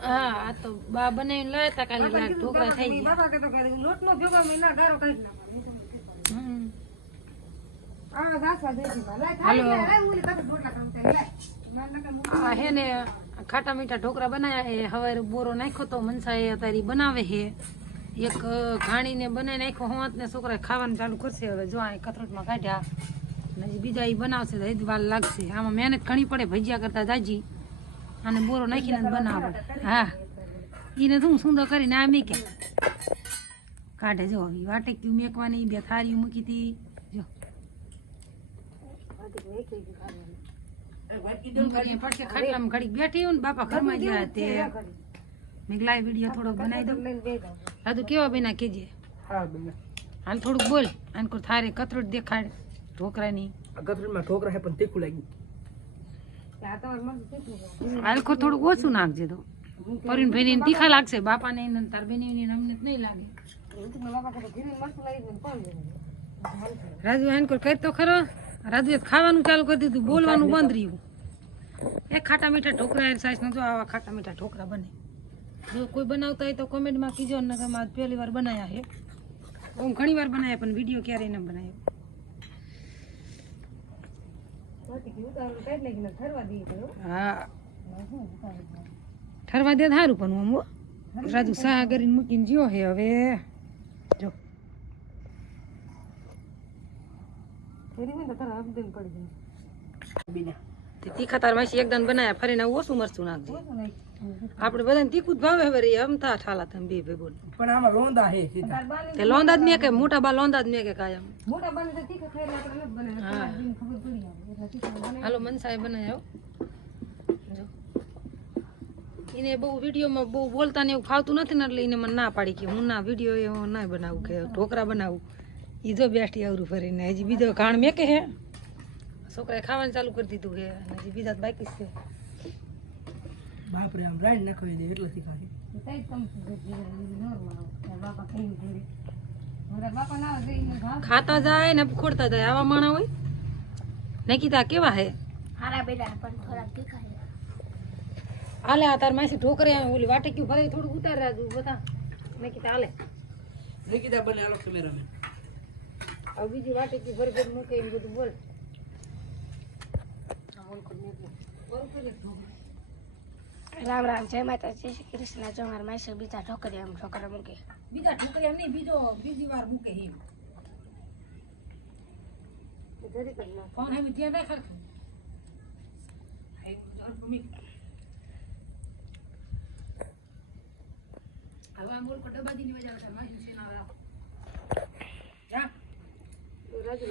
હા આ તો બા બનાવીને લાયા હતા કાલે ઢોકળા થઈ ગયા લોટનો ભેગો મેના ગારો કાઢી નાખો હે ને ખાટા મીઠા ઢોકળા બનાવ્યા હે હવારે બોરો નાખ્યો તો મનસાએ અત્યારે બનાવે હે એક ઘાણીને બનાવી નાખ્યો હોત ને છોકરા ખાવાનું ચાલુ કરશે હવે જો આ કથરોટમાં કાઢ્યા હજી બીજા એ બનાવશે તો હજી વાર લાગશે આમાં મહેનત ઘણી પડે ભજીયા કરતા જાજી અને બોરો નાખીને બનાવે હા એને શું સુંદર કરીને આ મીકે કાઢે જો વાટક્યું મેકવાની બે થાળીઓ મૂકી હતી જો પડશે ખાટલામાં ઘડીક બેઠી ને બાપા ઘરમાં ગયા તે મેં લાઈવ વિડીયો થોડોક બનાવી દઉં હા તું કેવા બેના કેજે હાલ થોડુંક બોલ આને કોઈ થારે કતરોટ દેખાડ ઢોકરાની કતરોટમાં ઢોકરા હે પણ તીખું લાગ્યું હાલ કો થોડુંક ઓછું નાખજે તો પરીન ભાઈ તીખા લાગશે બાપા ને તાર બેની અમને નહીં લાગે રાજુ આને કોઈ કહી તો ખરો રાજુએ ખાવાનું ચાલુ કરી દીધું બોલવાનું બંધ રહ્યું એ ખાટા મીઠા ઢોકરા સાઈઝ જો આવા ખાટા મીઠા ઢોકરા બને જો કોઈ બનાવતા હોય તો કોમેન્ટમાં કીજો ને કે મારે પહેલી વાર બનાવ્યા છે હું ઘણી વાર બનાવ્યા પણ વિડીયો ક્યારેય ન બનાવ્યો હા ઠરવા દે સારું પણ આમ રાજુ શાહ કરીને મૂકીને જ્યો હે હવે જો તીખા તાર માસી એકદમ બનાવ્યા ફરીને ઓછું મરચું નાખજે આપણે બધાને તીખું જ ભાવે હવે અમથા ઠાલા તમે બે ભાઈ બોલ પણ આમાં લોંદા હે તે લોંદા જ મેં કે મોટા બા લોંદા જ મેં કે કાયમ મોટા બને તો તીખા ખાઈ આપણે બને ખબર પડી આવે હાલો મનસાએ બનાવ્યો જો એને બહુ વિડીયોમાં બહુ બોલતા ને એવું ફાવતું નથી ને એટલે એને મને ના પાડી કે હું ના વિડીયો એવો ના બનાવું કે ઢોકરા બનાવું એ જો બેઠી આવરું ફરીને હજી બીજો ઘાણ મેં કે હે છોકરાએ ખાવાનું ચાલુ કરી દીધું છે અને હજી બીજા બાકી છે બાપરે આમ રાઈડ નાખવી દે એટલે શીખાય ખાતા જાય ને ખોડતા જાય આવા માણા હોય નકીતા કેવા હે હાલે આ તાર માસી ઢોકરે ઓલી વાટક્યું ભરાઈ થોડું ઉતાર રાજુ બધા નકીતા હાલે નિકિતા બને આલો કેમેરામેન હવે બીજી વાટક્યું ભરી ભરી મૂકે એમ બધું બોલ રામ રામ જય માતા જય શ્રી કૃષ્ણ જો મારા માસી બીજા ઢોકરા મૂકે બીજા ઢોકરી એમ નહીં બીજી વાર મૂકે એમ ફોન હે ધ્યાન રાખ હવે આ મોલ કો ડબ્બા ની વજહ માસી છે ના જા રાજુ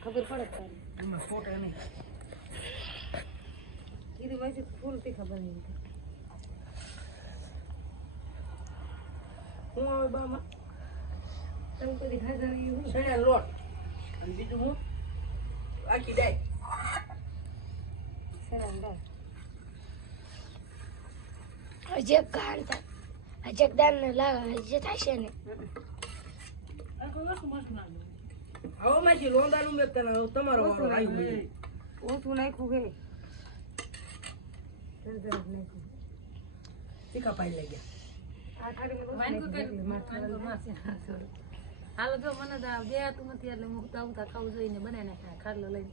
ખબર પડે તારી એમાં ફોટો નહીં કીધું માસી ફૂલ તીખા બની હું આવે બામાં તમે કદી ખાધા નહીં શેણા લોટ અને બીજું હું આખી ડાય સરાંડા હજે ગાણ હજે દાન ને લાગે હજે થશે ને હવે માસી લોંદાનું મેં તને તમારો વારો આવ્યો ઓછું નાખ્યું કે તીખા પાઈ લઈ ગયા હાલો જો મને દેતું નથી એટલે હું ઉતા ખાવું જોઈને બનાવી નાખ્યા ખાટલો લઈને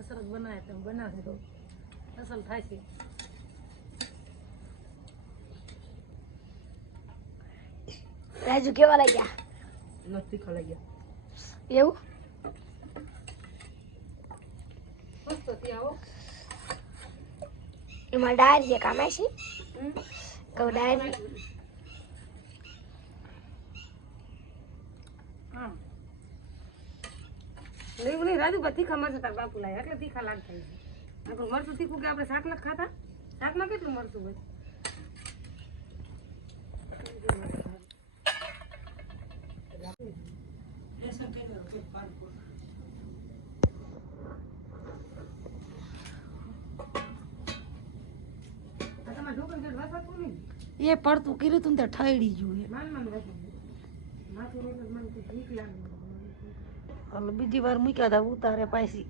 સરસ બનાવે તમે બનાવશે તો અસલ થાય છે રાજુ કેવા લાગ્યા નથી તીખા લઈ ગયા એવું મસ્ત ત્યાં એમાં ડાયરી છે કામાશી કહું ડાયરી હા લેવું નહીં રાજુ તીખા મરચું તાર બાપુ લાવે એટલે તીખા લાગતા આપણે મરચું તીખું કે આપણે શાક નથી ખાતા શાકમાં કેટલું મરચું હોય એ પડતું કર્યું તું ને ઠાડી ગયું હાલો બીજી વાર મૂક્યા હતા ઉતારે પાછી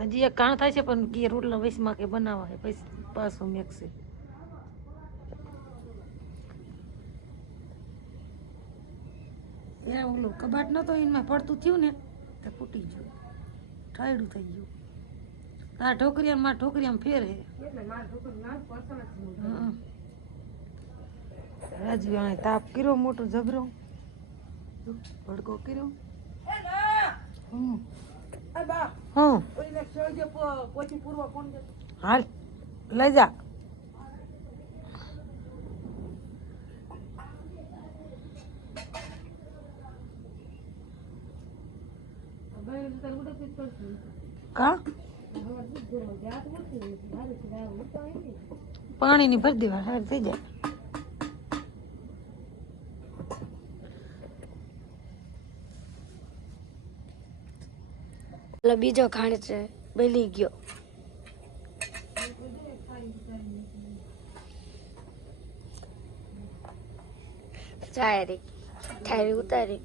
હજી એક કાણ થાય છે પણ કે રોટલા વૈસમાં કે બનાવવા છે પછી પાછું મેકશે. એ ઓલું કબાટ નતો એમાં પડતું થયું ને તો ફૂટી ગયું, ઠાયડું થઈ ગયું. તાર ઠોકરિયામાં ફેર હે. રાજવી તાપ કર્યો મોટો જબરો, ભડકો કર્યો. હાલ લઈ જા. કા પાણી ની ભરી દેવા હાર થઈ જાય. એટલે બીજો ખાણ છે બળી ગયો. ચાયરી ઠારી ઉતારી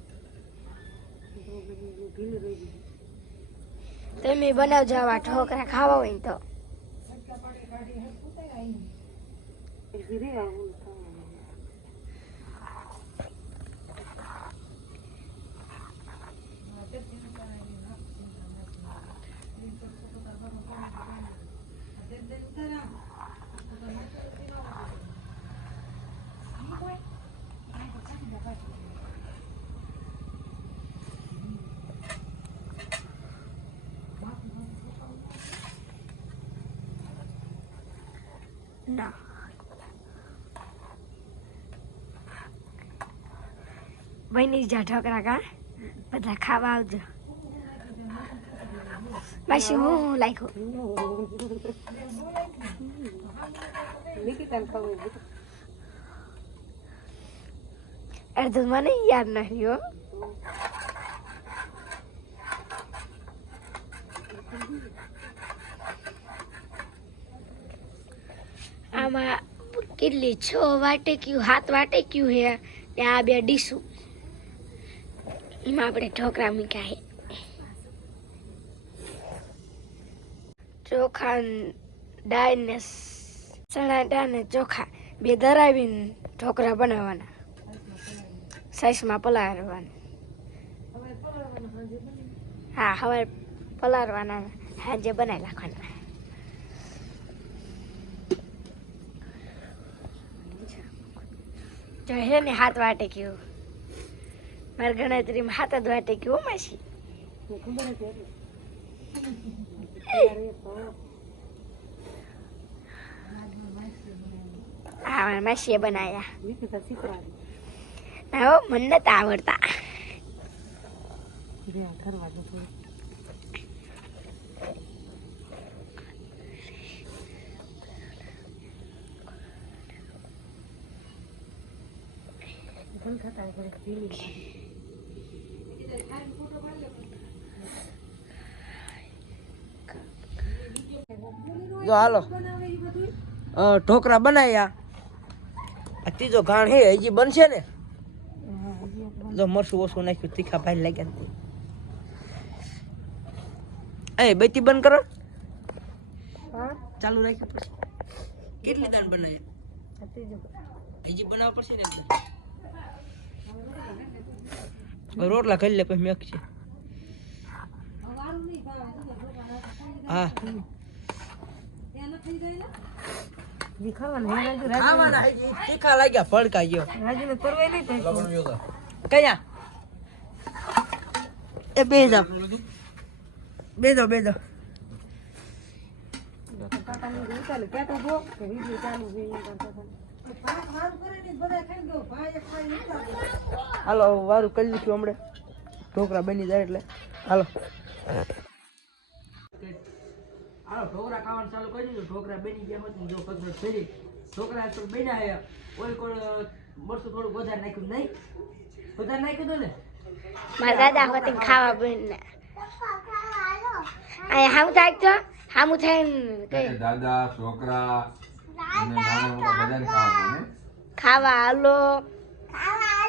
તમે બનાવજો આવા ઠોકરા ખાવા હોય ને તો. ના બની જા ઠોકરા કા બધા ખાવા આવજો. માસી હું લાખ્યો અડધું મને યાદ નથી હો. આમાં કેટલી 6 વાટેક્યું 7 વાટેક્યું હે ને આ 2 ડીશું એમાં આપણે ઠોકરા મૂક્યા હે. ચોખા દાળ ને ચણા દાળ ને ચોખા 2 ધરાવીને ઠોકરા બનાવવાના, સાઈસમાં પલાળવાના. હા હવે પલાળવાના, સાંજે બનાવી નાખવાના. જો હે ને 7 વાટેક્યું મારી ગણતરીમાં 7 જ વાટેક્યું માસી. હા માસીએ બનાયા. ના હો મને નતા આવડતા. જો હાલો ઢોકરા બનાવ્યા. આ ત્રીજો ઘાણ હે હજી બનશે ને. જો મરસું ઓછું નાખ્યું, તીખા ભાઈ લાગ્યા. એ બેટી બંધ કરો, ચાલુ રાખ્યું. પછી કેટલી દાણ બનાવી હજી બનાવવા પડશે ને. રોટલા ખાઈ લે પછી મેક છે. હા તીખા લાગ્યા, ફળકા ગયો. કયા એ બે જાવ બે જાવ. હાલો વારું કરી લીધું હમણાં ઢોકરા બની જાય એટલે. હાલો ઢોકરા ખાવાનું ચાલુ કરી દીધું. ઢોકરા બની ગયા હોત ને જો કચરો ફેરી ઢોકરા તો બન્યા હે. કોઈ મરચું થોડું વધારે નાખ્યું નહીં, વધારે નાખ્યું હતું ને મારા દાદા હોતી ખાવા બને. આ હામું થાય તો હામું થાય કઈ દાદા છોકરા અને નાના મોટા બધાને ખાવા બને. ખાવા હાલો,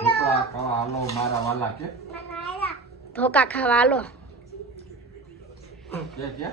છોકરા ખાવા હાલો મારા વાલા કે ધોકા ખાવા હાલો. કે